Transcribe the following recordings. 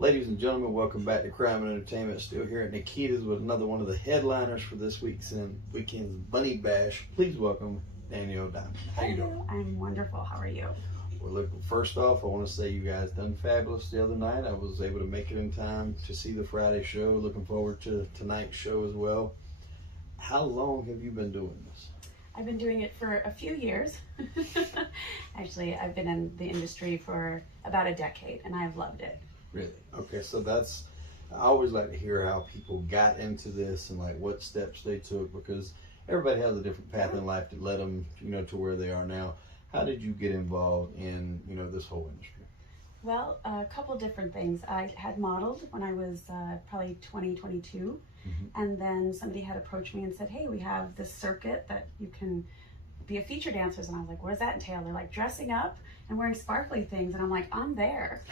Ladies and gentlemen, welcome back to Crime and Entertainment. Still here at Nikita's with another one of the headliners for this weekend's Bunny Bash. Please welcome Danielle Diamond. How you doing? I'm wonderful. How are you? Well, look, first off, I want to say you guys done fabulous the other night. I was able to make it in time to see the Friday show. Looking forward to tonight's show as well. How long have you been doing this? I've been doing it for a few years. Actually, I've been in the industry for about a decade, and I've loved it. Really? Okay, so I always like to hear how people got into this and like what steps they took, because everybody has a different path in life that led them, to where they are now. How did you get involved in, this whole industry? Well, a couple different things. I had modeled when I was probably 22, and then somebody had approached me and said, hey, we have this circuit that you can be a feature dancer. And I was like, what does that entail? They're like dressing up and wearing sparkly things, and I'm like, I'm there.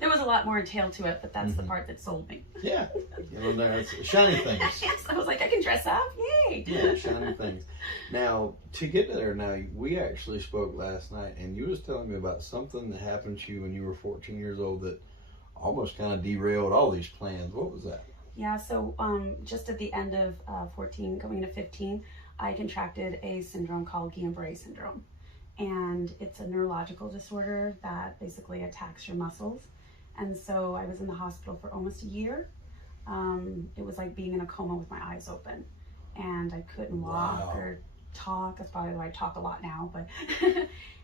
There was a lot more entail to it, but that's the part that sold me. Yeah, it's shiny things. Yes, I was like, I can dress up, yay! Yeah, shiny things. Now, to get there, we actually spoke last night, and you was telling me about something that happened to you when you were 14 years old that almost kind of derailed all these plans. What was that? Yeah, so just at the end of 14, going into 15, I contracted a syndrome called Guillain-Barré syndrome. And it's a neurological disorder that basically attacks your muscles. And so I was in the hospital for almost a year. It was like being in a coma with my eyes open. And I couldn't walk or talk. That's probably why I talk a lot now. But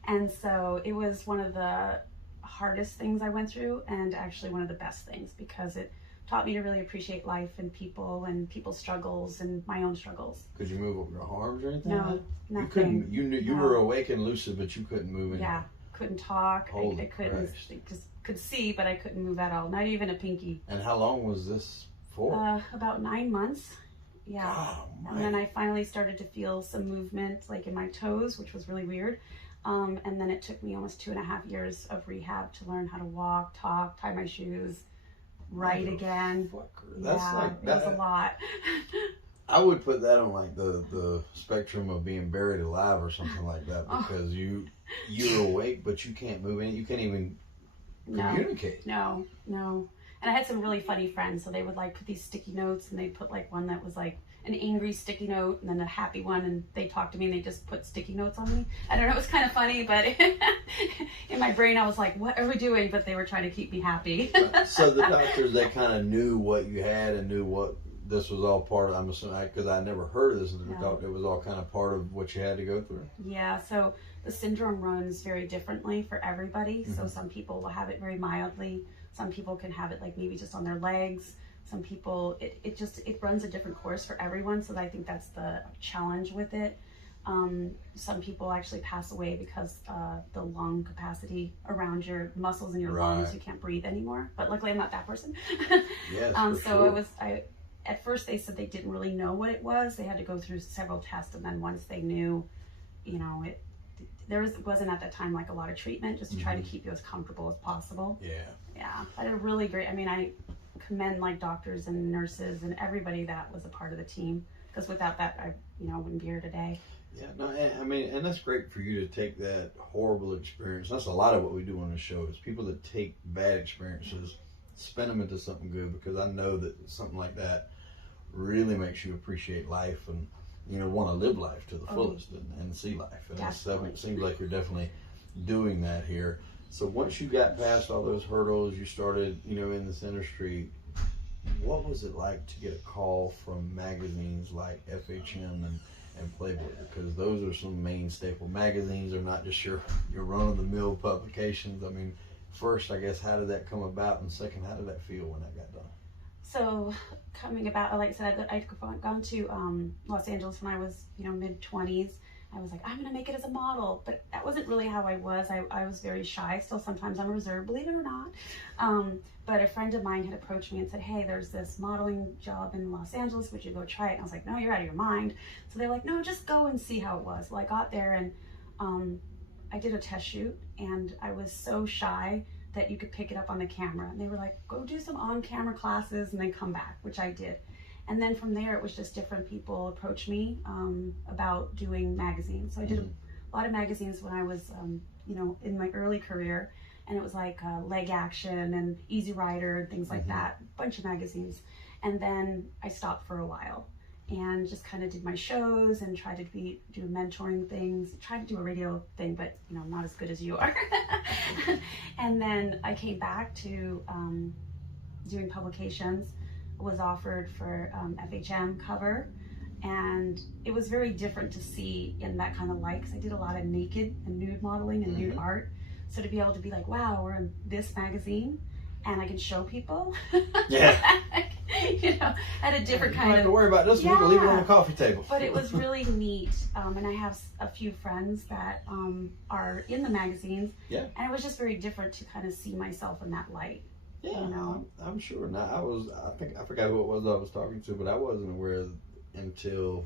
and so it was one of the hardest things I went through, and actually one of the best things, because it taught me to really appreciate life and people's struggles and my own struggles. Could you move your arms or anything? No, nothing. You couldn't. You were awake and lucid, but you couldn't move anything. Yeah, couldn't talk. I couldn't. Christ. Just could see, but I couldn't move at all. Not even a pinky. And how long was this for? About 9 months. Yeah. Oh, and then I finally started to feel some movement, like in my toes, which was really weird. And then it took me almost 2.5 years of rehab to learn how to walk, talk, tie my shoes, write again. That's it was a lot. I would put that on like the spectrum of being buried alive or something like that, because you're awake but you can't move in. You can't even communicate. No. And I had some really funny friends, so they would like put these sticky notes, and they put like one that was like an angry sticky note and then a happy one, and they talked to me and they just put sticky notes on me. I don't know, it was kind of funny, but in my brain I was like, what are we doing? But they were trying to keep me happy. So the doctors, they kind of knew what you had and knew what this was all part of. I'm assuming, because I never heard of this, and it was all kind of part of what you had to go through. Yeah, so the syndrome runs very differently for everybody. So some people will have it very mildly. Some people can have it like maybe just on their legs. Some people, it runs a different course for everyone. So I think that's the challenge with it. Some people actually pass away because the lung capacity around your muscles in your lungs, you can't breathe anymore. But luckily I'm not that person. Yes, so sure. At first they said they didn't really know what it was. They had to go through several tests, and then once they knew, wasn't at that time like a lot of treatment, just to try to keep you as comfortable as possible. Yeah, but a really great, I commend like doctors and nurses and everybody that was a part of the team, because without that I wouldn't be here today. Yeah, no, and that's great for you to take that horrible experience. That's a lot of what we do on the show, is people that take bad experiences, spin them into something good, because I know that something like that really makes you appreciate life and want to live life to the fullest and see life. And it seems like you're definitely doing that here. So once you got past all those hurdles, you started in this industry. What was it like to get a call from magazines like FHM and Playboy? Because those are some main staple magazines. They're not just your run-of-the-mill publications. First, I guess, how did that come about? And second, how did that feel when that got done? So coming about, like I said, I'd gone to Los Angeles when I was, mid-20s. I was like, I'm gonna make it as a model, but that wasn't really how I was. I was very shy. Still, sometimes I'm reserved, believe it or not. But a friend of mine had approached me and said, hey, there's this modeling job in Los Angeles. Would you go try it? And I was like, no, you're out of your mind. So they're like, no, just go and see how it was. Well, I got there, and I did a test shoot, and I was so shy that you could pick it up on the camera. And they were like, go do some on-camera classes and then come back, which I did. And then from there, it was just different people approached me about doing magazines. So I did a lot of magazines when I was, in my early career. and it was like Leg Action and Easy Rider and things like that, a bunch of magazines. And then I stopped for a while and just kind of did my shows and tried to do mentoring things, tried to do a radio thing, but you know, not as good as you are. And then I came back to doing publications, was offered for FHM cover, and it was very different to see in that kind of light, because I did a lot of naked and nude modeling and nude art. So to be able to be like, wow, we're in this magazine and I can show people, yeah, you know, at a different kind of. You don't have to worry about this. We can leave it on the coffee table. But it was really neat, and I have a few friends that are in the magazines, and it was just very different to kind of see myself in that light. Yeah, you know? I'm sure. Now I forgot who it was I was talking to, but I wasn't aware until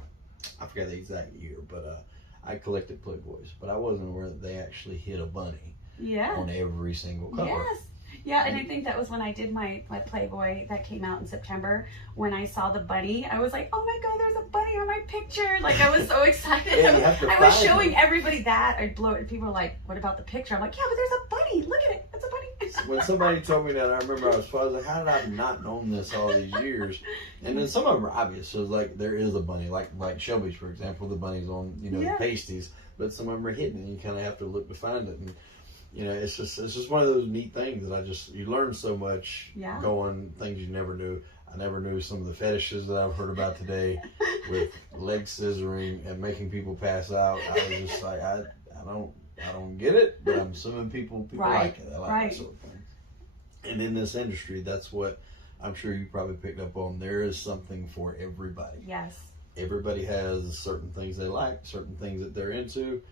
I forgot the exact year, but I collected Playboys, but I wasn't aware that they actually hit a bunny on every single cover. Yes. Yeah, and I think that was when I did my Playboy that came out in September. When I saw the bunny, I was like, oh my God, there's a bunny on my picture. Like, I was so excited. I was showing everybody that. I'd blow it, and people were like, what about the picture? I'm like, yeah, but there's a bunny. Look at it. It's a bunny. When somebody told me that, I remember I was like, how did I have not known this all these years? And then some of them are obvious. So, like, there is a bunny. Like Shelby's, for example, the bunny's on, you know, the pasties. But some of them are hidden, and you kind of have to look to find it. And you know, it's just one of those neat things that you learn so much going, things you never knew. I never knew some of the fetishes that I've heard about today with leg scissoring and making people pass out. I was just like, I don't get it, but I'm assuming people like it. I like that sort of thing. And in this industry, that's what I'm sure you probably picked up on. There is something for everybody. Yes. Everybody has certain things they like, certain things that they're into.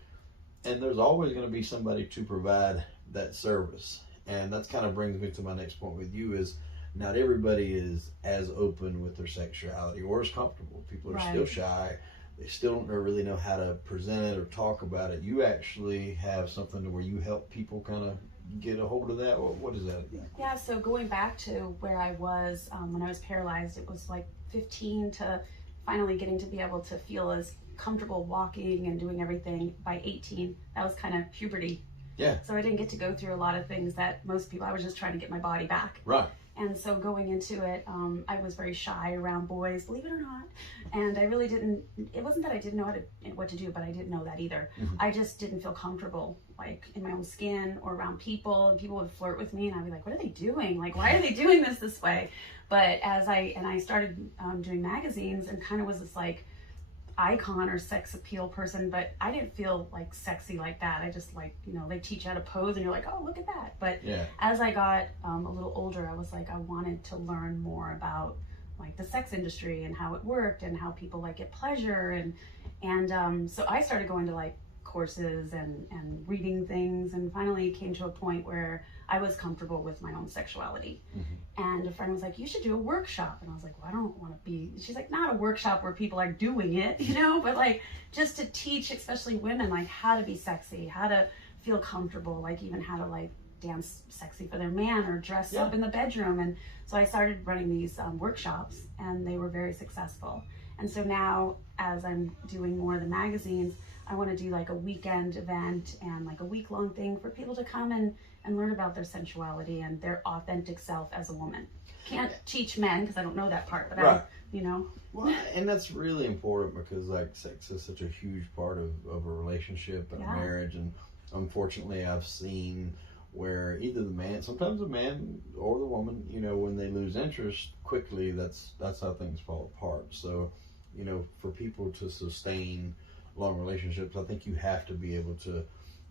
And there's always going to be somebody to provide that service. And that kind of brings me to my next point with you is not everybody is as open with their sexuality or as comfortable. People are still shy. They still don't really know how to present it or talk about it. You actually have something to where you help people kind of get a hold of that. What is that? Yeah, so going back to where I was when I was paralyzed, it was like 15 to finally getting to be able to feel as comfortable walking and doing everything by 18. That was kind of puberty. Yeah. So I didn't get to go through a lot of things that most people, I was just trying to get my body back. Right. And so going into it, I was very shy around boys, believe it or not. And I really didn't, it wasn't that I didn't know what to do, but I didn't know that either. I just didn't feel comfortable, like in my own skin or around people, and people would flirt with me and I'd be like, what are they doing? Like, why are they doing this way? But as I started doing magazines and kind of was this like icon or sex appeal person, but I didn't feel like sexy like that. I just like, you know, they teach you how to pose and you're like, oh, look at that. But as I got a little older, I was like, I wanted to learn more about like the sex industry and how it worked and how people like get pleasure. And so I started going to like courses and reading things, and finally came to a point where I was comfortable with my own sexuality. And a friend was like, you should do a workshop. And I was like, well, I don't want to be, she's like, not a workshop where people are doing it, you know, but like just to teach, especially women, like how to be sexy, how to feel comfortable, like even how to like dance sexy for their man or dress up in the bedroom. And so I started running these workshops, and they were very successful. And so now as I'm doing more of the magazines, I want to do like a weekend event and like a week-long thing for people to come and learn about their sensuality and their authentic self as a woman. Can't teach men because I don't know that part, but I, you know. Well, and that's really important because like sex is such a huge part of a relationship and a marriage. And unfortunately, I've seen where either sometimes the man or the woman, you know, when they lose interest quickly, that's how things fall apart. So, you know, for people to sustain long relationships, I think you have to be able to,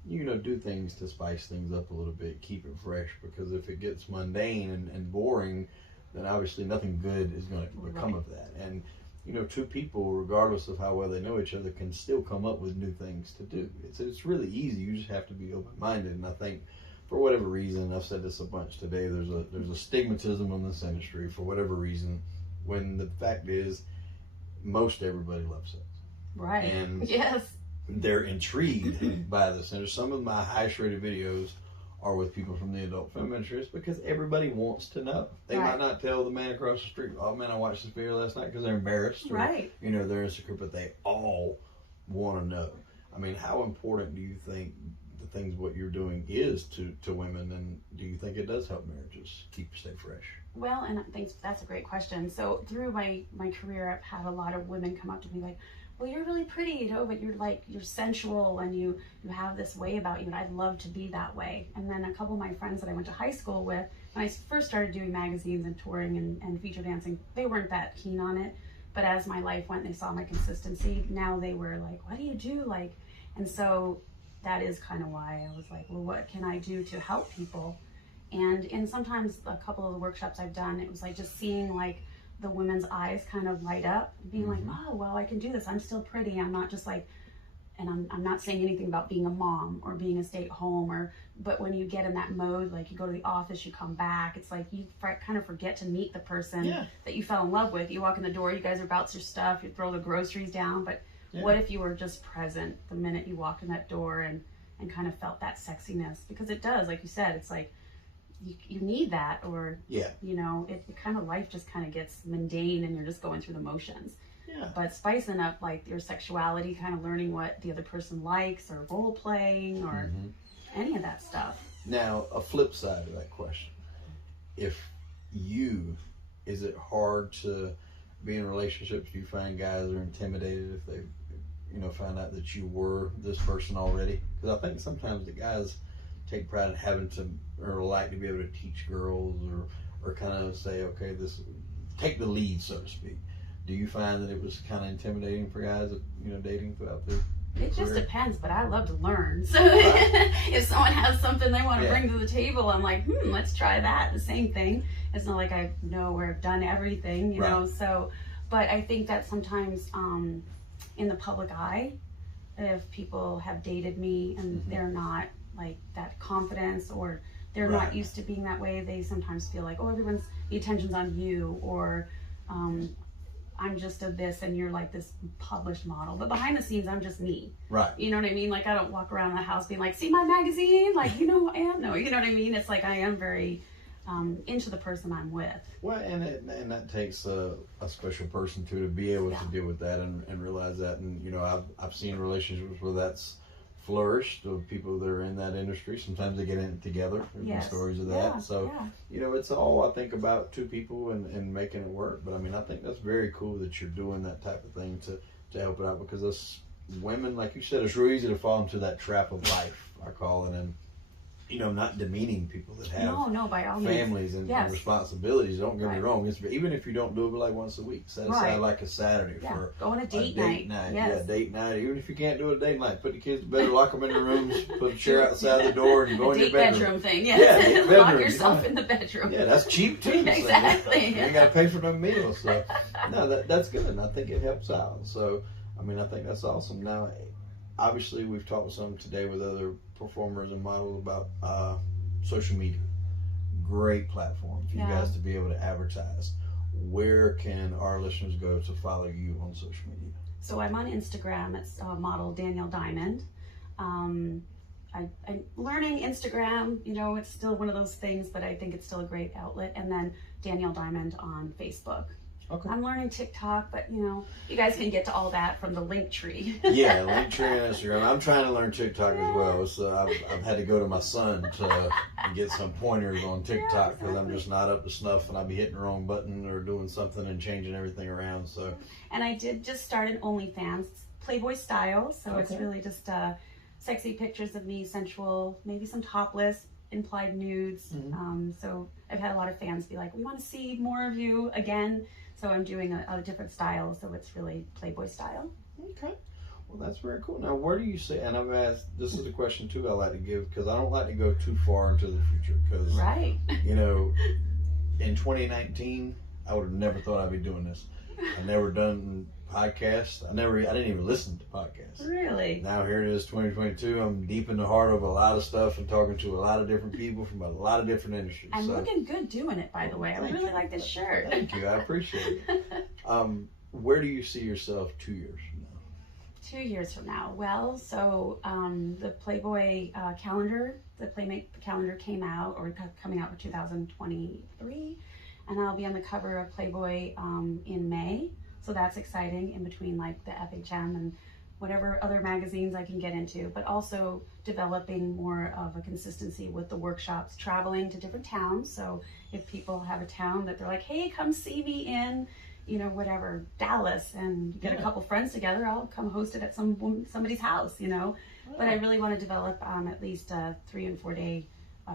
you know, do things to spice things up a little bit, keep it fresh, because if it gets mundane and boring, then obviously nothing good is going to come of that. And, you know, two people, regardless of how well they know each other, can still come up with new things to do. It's really easy. You just have to be open-minded. And I think for whatever reason, I've said this a bunch today, there's a stigmatism in this industry for whatever reason, when the fact is most everybody loves sex. Right. And yes, they're intrigued by this. And some of my highest rated videos are with people from the adult film industry because everybody wants to know. They might not tell the man across the street, oh man, I watched this video last night, because they're embarrassed. Or, you know, they're insecure, but they all want to know. I mean, how important do you think the things what you're doing is to women, and do you think it does help marriages keep stay fresh? Well, and I think that's a great question. So through my career, I've had a lot of women come up to me like, well, you're really pretty, you know, but you're sensual and you have this way about you, and I'd love to be that way. And then a couple of my friends that I went to high school with, when I first started doing magazines and touring and feature dancing, they weren't that keen on it. But as my life went, they saw my consistency. Now they were like, what do you do? Like, and so that is kind of why I was like, well, what can I do to help people? And sometimes a couple of the workshops I've done, it was like just seeing like the women's eyes kind of light up, being like, oh, well, I can do this. I'm still pretty. I'm not just like, and I'm not saying anything about being a mom or being a stay-at-home, but when you get in that mode, like you go to the office, you come back, it's like you kind of forget to meet the person that you fell in love with. You walk in the door, you guys are about your stuff, you throw the groceries down, but what if you were just present the minute you walked in that door and kind of felt that sexiness? Because it does, like you said, it's like, you need that, or you know, it kind of, life just kind of gets mundane and you're just going through the motions. But spicing up like your sexuality, kind of learning what the other person likes, or role playing, or any of that stuff. Now, a flip side to that question: is it hard to be in relationships? Do you find guys are intimidated if they, you know, find out that you were this person already? Because I think sometimes the guys take pride in having to, or like to be able to teach girls, or kind of say, okay, take the lead, so to speak. Do you find that it was kind of intimidating for guys that, you know, dating throughout their It career? just depends, but I love to learn. So if someone has something they want to bring to the table, I'm like, let's try that. The same thing. It's not like I know or have done everything, you know. So, but I think that sometimes in the public eye, if people have dated me and they're not like that confidence, or they're not used to being that way, they sometimes feel like, oh, the attention's on you, or I'm just a this and you're like this published model. But behind the scenes, I'm just me. Right. You know what I mean? Like, I don't walk around the house being like, see my magazine? Like, you know who I am? No, you know what I mean? It's like I am very into the person I'm with. Well, and that takes a special person too, to be able to deal with that and realize that. And, you know, I've seen relationships where that's flourished, of people that are in that industry. Sometimes they get in it together. There's been stories of that. So, you know, it's all, I think, about two people and making it work. But I mean, I think that's very cool that you're doing that type of thing to help it out, because us women, like you said, it's real easy to fall into that trap of life, I call it. And, you know, not demeaning people that have by all families and responsibilities. Don't get me wrong. It's, even if you don't do it like once a week, set aside like a Saturday for go on a date night. Date night. Even if you can't do a date night, put the kids to bed, lock them in their rooms, put a chair outside the door, and you go in your bedroom. Thing, lock yourself in the bedroom. Yeah, that's cheap too. Exactly. You ain't got to pay for no meals. So, no, that's good, and I think it helps out. So, I mean, I think that's awesome. Now, obviously, we've talked some today with other performers and models about social media. Great platform for you guys to be able to advertise. Where can our listeners go to follow you on social media? So I'm on Instagram. It's model Danielle Diamond. I'm learning Instagram. You know, it's still one of those things, but I think it's still a great outlet. And then Danielle Diamond on Facebook. Okay. I'm learning TikTok, but you know, you guys can get to all that from the link tree. Link tree on Instagram. I'm trying to learn TikTok as well. So I've had to go to my son to get some pointers on TikTok, because I'm just not up to snuff, and I'll be hitting the wrong button or doing something and changing everything around. So. And I did just start an OnlyFans, Playboy style. So it's really just sexy pictures of me, sensual, maybe some topless, implied nudes. So I've had a lot of fans be like, we want to see more of you again. So I'm doing a different style, so it's really Playboy style. Okay. Well, that's very cool. Now, where do you see, and I've asked, this is a question too I like to give, because I don't like to go too far into the future, because, you know, in 2019, I would have never thought I'd be doing this. I've never done podcasts. I didn't even listen to podcasts. Really? Now here it is, 2022. I'm deep in the heart of a lot of stuff and talking to a lot of different people from a lot of different industries. I'm looking good doing it, by the way. I really like this shirt. Thank you. I appreciate it. Where do you see yourself 2 years from now? 2 years from now. Well, so the Playboy calendar, the Playmate calendar came out, or coming out for 2023, and I'll be on the cover of Playboy in May. So that's exciting, in between like the FHM and whatever other magazines I can get into, but also developing more of a consistency with the workshops, traveling to different towns. So if people have a town that they're like, hey, come see me in, you know, whatever, Dallas, and get a couple friends together, I'll come host it at somebody's house, you know. But I really want to develop at least a 3 and 4 day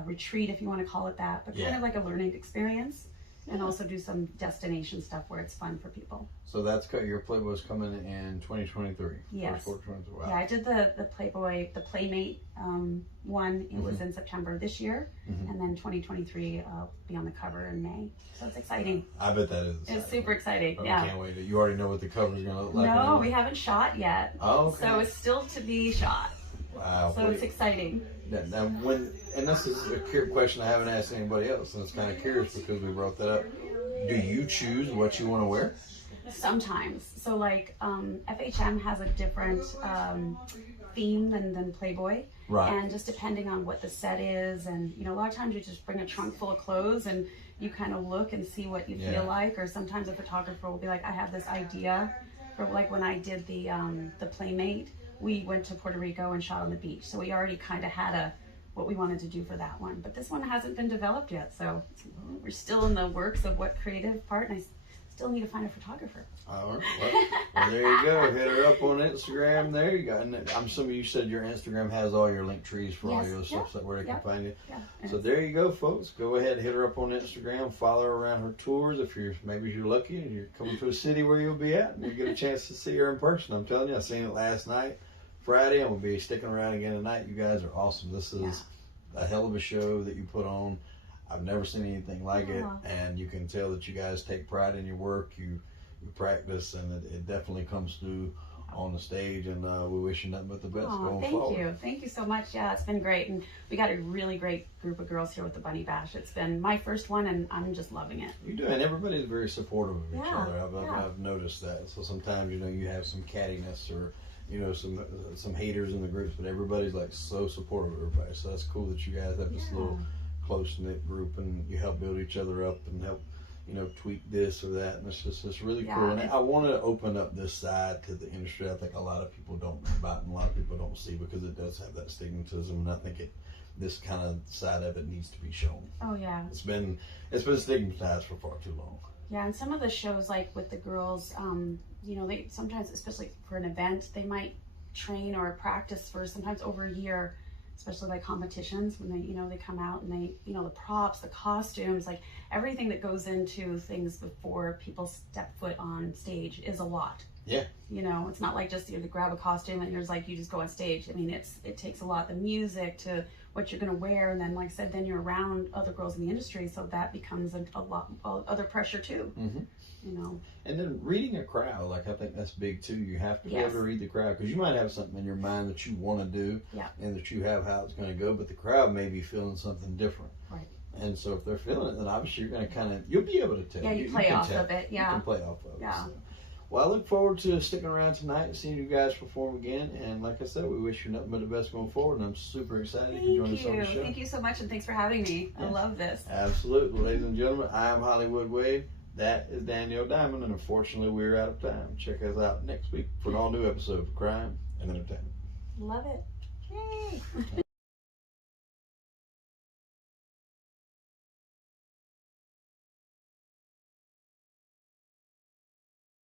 retreat, if you want to call it that, but kind of like a learning experience. And also do some destination stuff where it's fun for people. So that's your Playboy's coming in 2023. Yes. Wow. Yeah, I did the Playboy, the Playmate one. It was in September this year, and then 2023 I'll be on the cover in May. So it's exciting. I bet that is exciting. It's super exciting. I can't wait. You already know what the cover is going to look like? No, we haven't shot yet. Oh, okay. So it's still to be shot. Wow. So it's exciting. Now, and this is a question I haven't asked anybody else, and it's kind of curious because we brought that up. Do you choose what you want to wear? Sometimes. So like FHM has a different theme than Playboy. Right. And just depending on what the set is, and you know, a lot of times you just bring a trunk full of clothes and you kind of look and see what you feel like. Or sometimes a photographer will be like, I have this idea. For like when I did the Playmate, we went to Puerto Rico and shot on the beach. So we already kind of had what we wanted to do for that one. But this one hasn't been developed yet. So we're still in the works of what creative part, and I still need to find a photographer. All right. Well, there you go. Hit her up on Instagram. There you go. And I'm assuming you said your Instagram has all your link trees for all your stuff, so where they can find you. Yeah. So there you go, folks. Go ahead and hit her up on Instagram. Follow her around her tours. If maybe you're lucky and you're coming to a city where you'll be at, and you get a chance to see her in person. I'm telling you, I seen it last night. Friday, I'm going to be sticking around again tonight. You guys are awesome. This is a hell of a show that you put on. I've never seen anything like it, and you can tell that you guys take pride in your work. You practice, and it definitely comes through on the stage, and we wish you nothing but the best going forward. Thank you so much. Yeah, it's been great, and we got a really great group of girls here with the Bunny Bash. It's been my first one, and I'm just loving it. You do, and everybody's very supportive of each other. I've noticed that. So sometimes, you know, you have some cattiness or, you know, some haters in the groups, but everybody's like so supportive of everybody. So that's cool that you guys have this little close-knit group, and you help build each other up and help, you know, tweak this or that, and it's really cool. And I want to open up this side to the industry. I think a lot of people don't know about it, and a lot of people don't see, because it does have that stigmatism, and I think this kind of side of it needs to be shown. Oh yeah. It's been stigmatized for far too long. Yeah, and some of the shows, like with the girls, you know, they sometimes, especially for an event, they might train or practice for sometimes over a year, especially like competitions when they come out, and they, you know, the props, the costumes, like everything that goes into things before people step foot on stage is a lot. Yeah. You know, it's not like just you grab a costume and there's like you just go on stage. I mean, it takes a lot, the music to what you're going to wear, and then like I said, then you're around other girls in the industry, so that becomes a lot other pressure too. You know. And then reading a crowd, like I think that's big too. You have to be able to read the crowd, because you might have something in your mind that you want to do, and that you have how it's going to go, but the crowd may be feeling something different. Right. And so if they're feeling it, then obviously you're going to you'll be able to tell. Yeah, you play off of it. Yeah. You can play off of it. Yeah. So. Well, I look forward to sticking around tonight and seeing you guys perform again. And like I said, we wish you nothing but the best going forward. And I'm super excited you can join us on the show. Thank you so much, and thanks for having me. I love this. Absolutely. Ladies and gentlemen, I am Hollywood Wade. That is Danielle Diamond. And unfortunately, we're out of time. Check us out next week for an all-new episode of Crime and Entertainment. Love it. Yay.